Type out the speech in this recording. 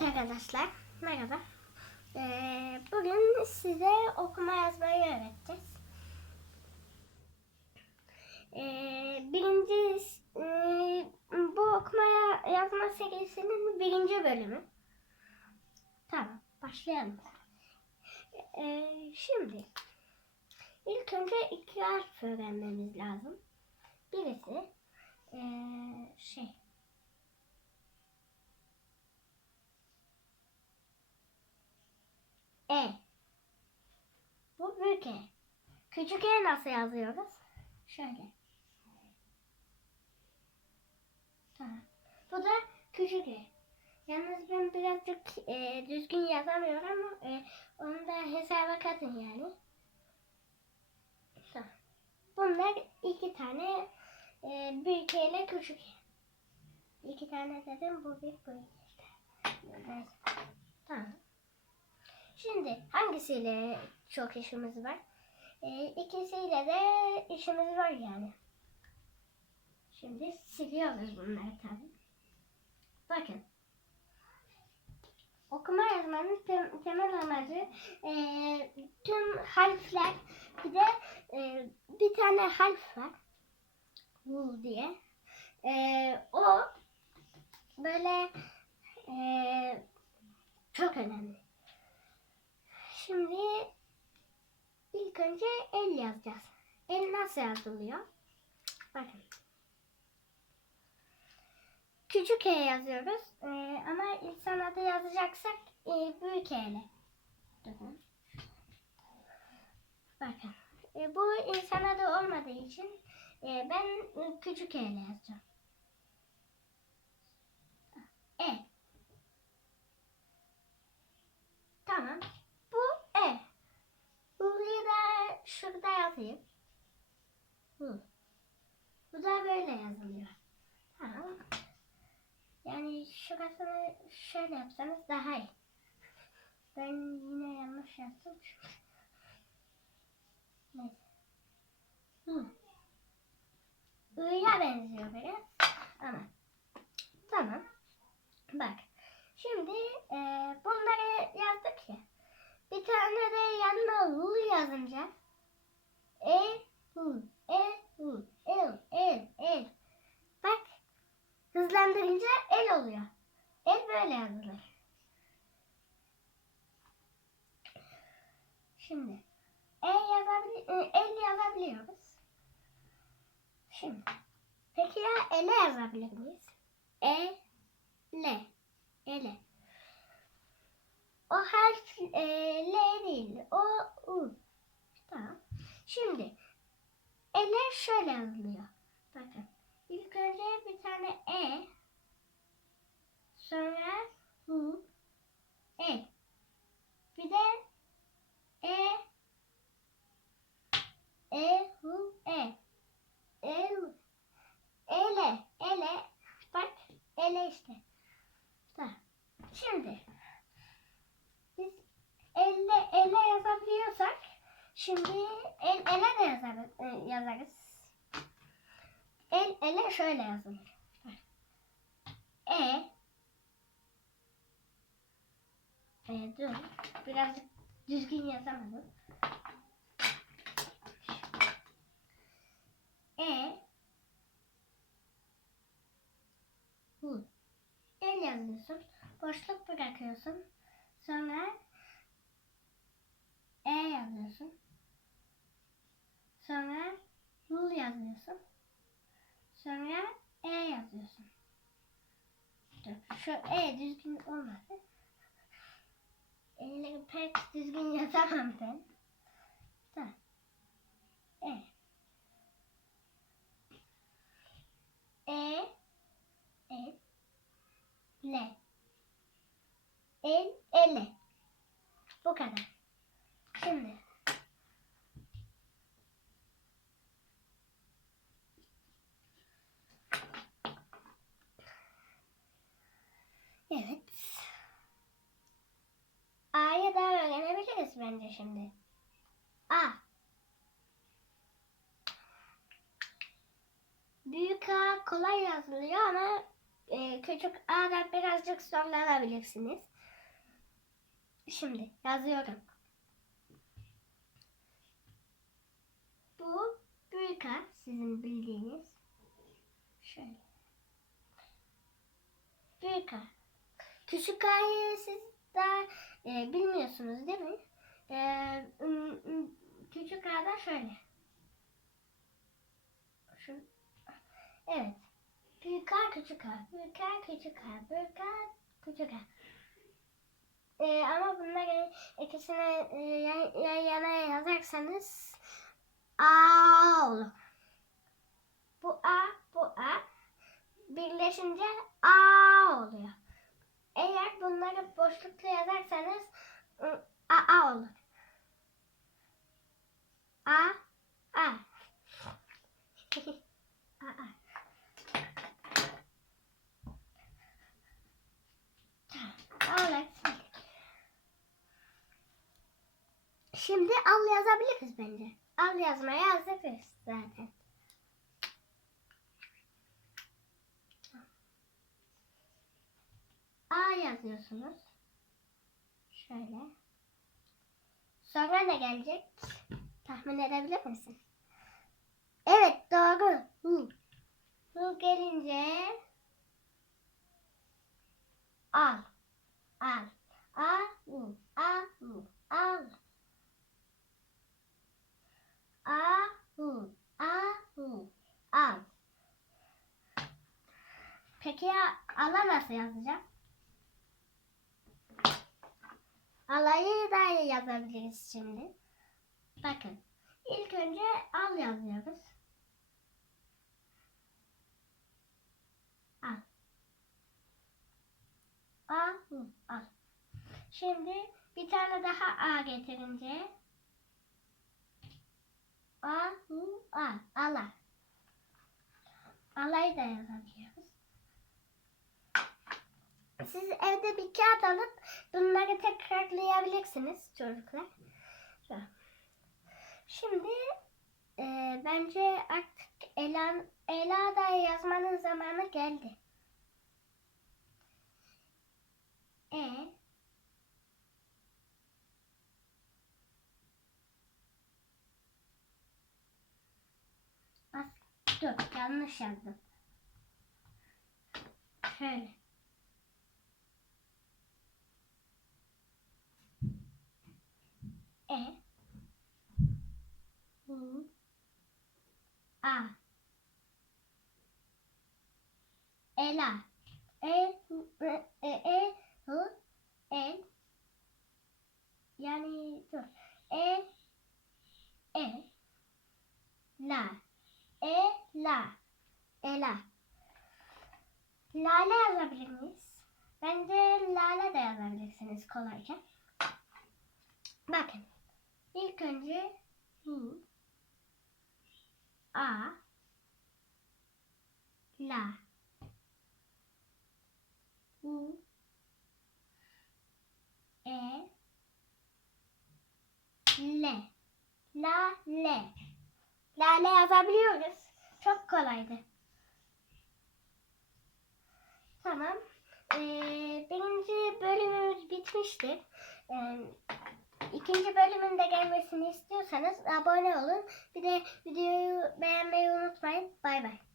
Evet arkadaşlar, merhaba. Ee, bugün size okuma yazmayı öğreteceğiz. Ee, birinci, e, bu okuma ya- yazma serisinin birinci bölümü. Tamam, başlayalım. Ee, şimdi, ilk önce iki harf öğrenmemiz lazım. Birisi, ee, şey, E. Bu büyük E. Küçük E nasıl yazıyoruz? Şöyle. Tamam. Bu da küçük E. Yalnız ben birazcık e, düzgün yazamıyorum ama e, onu da hesaba katın yani. Tamam. Bunlar iki tane e, büyük E ile küçük E. İki tane dedim bu bir bu işte. Tamam. Şimdi hangisiyle çok işimiz var? Ee, ikisiyle de işimiz var yani. Şimdi siliyoruz bunları tabii. Bakın. Okuma yazmanın tem- temel amacı e, tüm harfler bir de e, bir tane harf var. Bu diye. E, o böyle e, çok önemli. Şimdi ilk önce el yazacağız. El nasıl yazılıyor? Bakın. Küçük E yazıyoruz. Ee, ama insan adı yazacaksak e, büyük E ile. Bakın. E, bu insan adı olmadığı için e, ben e, küçük E ile yazacağım. E. Tamam. Bu E. Burayı da şurada yazayım. Bu. Da böyle yazılıyor. Tamam. Yani şurasını şöyle yapsanız daha iyi. Ben yine yanlış yaptım. Neyse. Hı. I'ya benziyor biraz. Ama. Tamam. Bak. Şimdi e, bunları yazdık ya. Bir tane de yanına U yazınca E U E U El El El Bak hızlandırınca el oluyor. El böyle yazılır. Şimdi E yazabili e, el yazabiliyoruz. Şimdi peki ya ele yazabilir miyiz? E L Ele. O harf e, L değil. O U. Tamam. Şimdi ele şöyle yazılıyor. Bakın. İlk önce bir tane E. Sonra U. E. Bir de E. E. U. E. E. U. Ele. Ele. Bak. Ele işte. Tamam. Şimdi biz elle ele yazabiliyorsak şimdi el ele de yazarız. e, yazarız. El ele şöyle yazılır. E e, dur. Birazcık düzgün yazamadım. E Bu. El yazıyorsun. Boşluk bırakıyorsun. Sonra E yazıyorsun. Sonra Nul yazıyorsun. Sonra E yazıyorsun. Şu E düzgün olmadı. Elleri pek düzgün yazamam ben. Da. E. E. E. L. El, ele. Bu kadar. Şimdi. Evet. A'yı da bence şimdi. A. Büyük A kolay yazılıyor ama e, küçük A'da birazcık zorlanabilirsiniz. Şimdi yazıyorum. Bu büyük A sizin bildiğiniz. Şöyle. Büyük A. Küçük A'yı siz daha e, bilmiyorsunuz değil mi? E, ım, küçük A da şöyle. Şu, evet. Büyük A, küçük A. Büyük A, küçük A. Büyük A, küçük A. E, ama bunları ikisini e, yan, yan yana yazarsanız A olur. Bu A, bu A birleşince A oluyor. Eğer bunları boşlukta yazarsanız A, A olur. A, A. A, A. Sildik. Şimdi al yazabiliriz bence. Al yazmaya hazırız zaten. A yazıyorsunuz. Şöyle. Sonra ne gelecek? Tahmin edebilir misin? Evet doğru. Hu. Hu gelince al. Al. Al. A u. A u. Al. Peki ya ala nasıl yazacağım? Alayı da yazabiliriz şimdi. Bakın. İlk önce al yazıyoruz. Al. A, hı, al. Şimdi bir tane daha A getirince A, hı, al. Ala. Alayı da yazabiliyoruz. Siz evde bir kağıt alıp bunları tekrarlayabilirsiniz çocuklar. Şimdi e, bence artık Ela, Ela da yazmanın zamanı geldi. E dur yanlış yazdım. Şöyle. E. U A. Ela. E E E E Hı E. Yani dur. E E. La. E La. Ela. Lale yazabilir miyiz? Bence lale de yazabilirsiniz kolayca. Bakın. İlk önce hu a la u e le la le lale yazabiliyoruz. Çok kolaydı. Tamam. Ee, birinci bölümümüz bitmiştir. Ee, İkinci bölümün de gelmesini istiyorsanız abone olun. Bir de videoyu beğenmeyi unutmayın. Bay bay.